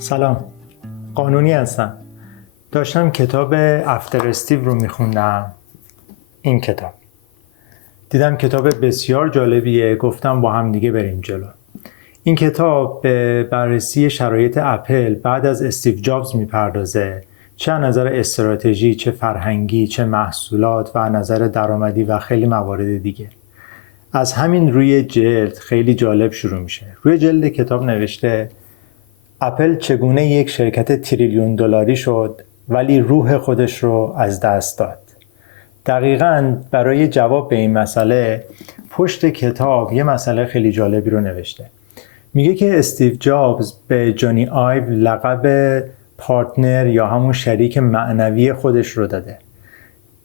سلام، قانونی هستم. داشتم کتاب افتر استیو رو میخوندم. این کتاب دیدم کتاب بسیار جالبیه، گفتم با هم دیگه بریم جلو. این کتاب به بررسی شرایط اپل بعد از استیو جابز میپردازه، چه نظر استراتژی، چه فرهنگی، چه محصولات و نظر درآمدی و خیلی موارد دیگه. از همین روی جلد خیلی جالب شروع میشه. روی جلد کتاب نوشته اپل چگونه یک شرکت تریلیون دلاری شد ولی روح خودش رو از دست داد. دقیقاً برای جواب به این مسئله پشت کتاب یه مسئله خیلی جالبی رو نوشته. میگه که استیو جابز به جانی آیو لقب پارتنر یا همون شریک معنوی خودش رو داده.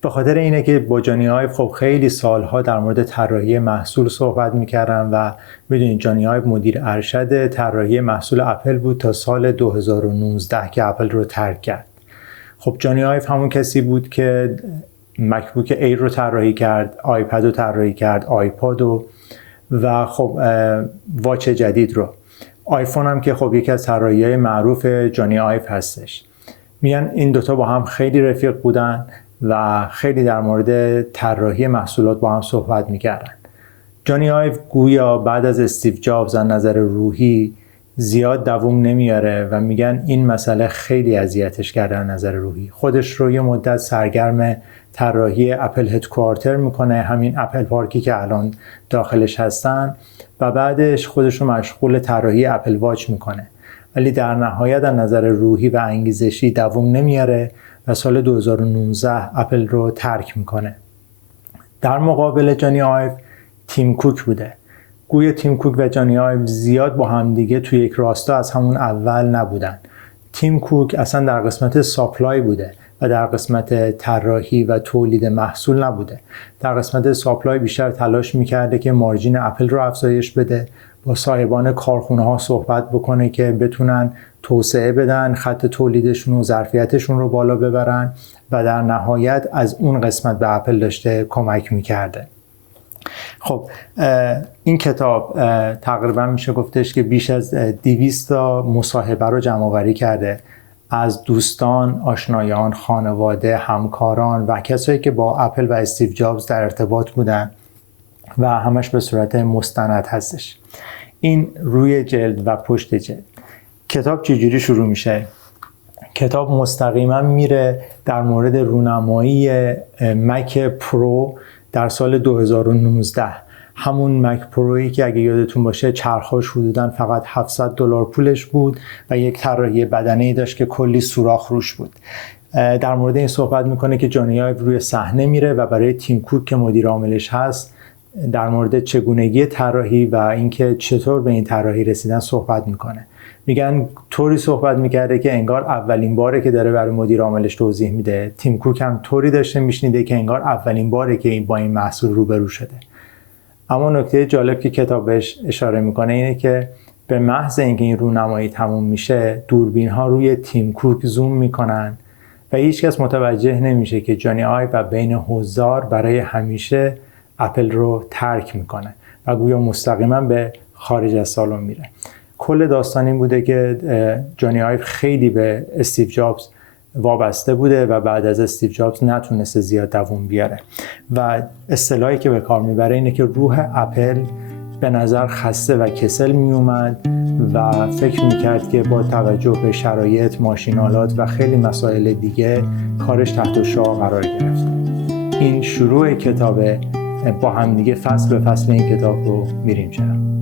به خاطر اینه که با جانی آیو خب خیلی سالها در مورد طراحی محصول صحبت میکردن و میدونید جانی آیو مدیر ارشد طراحی محصول اپل بود تا سال 2019 که اپل رو ترک کرد. خب جانی آیو همون کسی بود که مکبوک ایر رو طراحی کرد، آیپد رو طراحی کرد، آیپاد و خب واچ جدید رو، آیفون هم که خب یکی از طراحی‌های معروف جانی آیو هستش. میگن این دوتا با هم خیلی رفیق بودن و خیلی در مورد طراحی محصولات با هم صحبت میکردن. جانی آیو گویا بعد از استیو جابز از نظر روحی زیاد دووم نمیاره و میگن این مسئله خیلی اذیتش کرده از نظر روحی. خودش رو یه مدت سرگرم طراحی اپل هدکوارتر میکنه، همین اپل پارکی که الان داخلش هستن، و بعدش خودش رو مشغول طراحی اپل واچ میکنه، ولی در نهایت از نظر روحی و انگیزشی دووم نمیاره و سال 2019 اپل رو ترک میکنه. در مقابل جانی آیو تیم کوک بوده. گویا تیم کوک و جانی آیو زیاد با هم دیگه توی یک راستا از همون اول نبودن. تیم کوک اصلا در قسمت ساپلای بوده و در قسمت طراحی و تولید محصول نبوده. در قسمت ساپلای بیشتر تلاش میکرده که مارجین اپل رو افزایش بده، با صاحبان کارخونه ها صحبت بکنه که بتونن توسعه بدن خط تولیدشون و ظرفیتشون رو بالا ببرن و در نهایت از اون قسمت به اپل داشته کمک میکرده. خب این کتاب تقریبا میشه گفتش که بیش از 200 تا مصاحبه رو جمع آوری کرده از دوستان، آشنایان، خانواده، همکاران و کسایی که با اپل و استیو جابز در ارتباط بودن و همش به صورت مستند هستش. این روی جلد و پشت جلد. کتاب چجوری شروع میشه؟ کتاب مستقیما میره در مورد رونمایی مک پرو در سال 2019. همون مک پرویی که اگه یادتون باشه چرخاش حدوداً فقط $700 پولش بود و یک طراحی بدنه‌ای داشت که کلی سوراخ روش بود. در مورد این صحبت میکنه که جانی آیو روی صحنه میره و برای تیم کوک که مدیر عاملش هست در مورد چگونگی طراحی و اینکه چطور به این طراحی رسیدن صحبت میکنه. میگن طوری صحبت میکرده که انگار اولین باره که داره برای مدیر عاملش توضیح میده. تیم کوک هم طوری داشته میشنیده که انگار اولین باره که با این محصول روبرو شده. اما نکته جالب که کتاب بهش اشاره میکنه اینه که به محض اینکه این رونمایی تموم میشه دوربین ها روی تیم کوک زوم میکنن و هیچ کس متوجه نمیشه که جانی آیو بین حضار برای همیشه اپل رو ترک میکنه و گویا مستقیما به خارج از سالن میره. کل داستان این بوده که جانی آیو خیلی به استیو جابز وابسته بوده و بعد از استیو جابز نتونسته زیاد دووم بیاره و اصطلاحی که به کار میبره اینه که روح اپل به نظر خسته و کسل میومد و فکر میکرد که با توجه به شرایط، ماشینالات و خیلی مسائل دیگه کارش تحت شعاع قرار گرفت. این شروع کتابه. با هم دیگه فصل به فصل این کتاب رو میریم جلو.